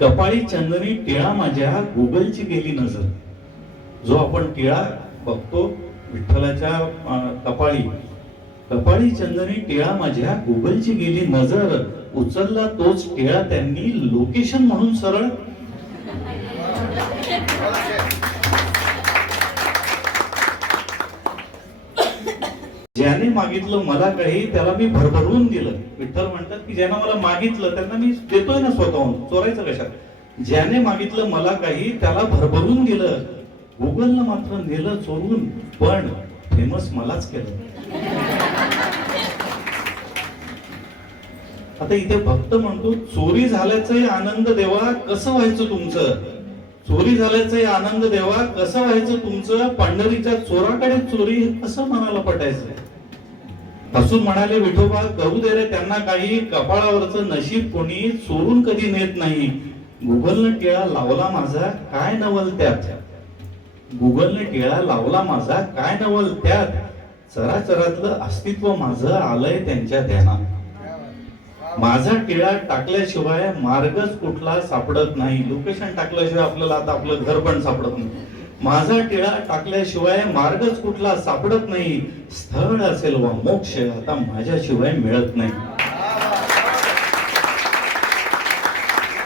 कपाळी चंदनी टिळा माझ्या गुगलची गेली नजर. जो आपण टिळा बघतो विठ्ठलाच्या कपाळी. कपाळी चंदनी टिळा माझ्या गुगलची गेली नजर. उचलला तोच टिळा त्यांनी लोकेशन म्हणून सरळ ज्याने मागितलं मला काही त्याला मी भरभरून दिलं. विठ्ठल म्हणतात की ज्यानं मला मागितलं त्यांना मी देतोय ना स्वतःहून. चोरायचं कशात? ज्याने मागितलं मला काही त्याला भरभरून दिलं. गुगलनं मात्र नेलं चोरून पण फेमस मलाच केलं. आता इथे भक्त म्हणतो चोरी झाल्याचाही आनंद देवा कसं व्हायचं तुमचं? चोरी झाल्याचाही आनंद देवा कसं व्हायचं तुमचं? पंढरीच्या चोराकडे चोरी असं कसं मनाला पटायचं? हसून म्हणाले विठोबा करू दे रे त्यांना काही कपाळावरचं नशीब कोणी चोरून कधी नेत नाही. गुगलनं टिळा लावला माझा काय नवल त्यात गुगलने टिळा लावला माझा काय नवल त्यात चराचरातलं अस्तित्व माझं आलंय त्यांच्या ध्यानात. माझा टिळा टाकल्याशिवाय मार्गच कुठला सापडत नाही. लोकेशन टाकल्याशिवाय आपल्याला आता आपलं घर पण सापडत नाही. माझा टिळा टाकल्याशिवाय मार्गच कुठला सापडत नाही. स्थळ असेल वा मोक्ष आता माझ्याशिवाय मिळत नाही.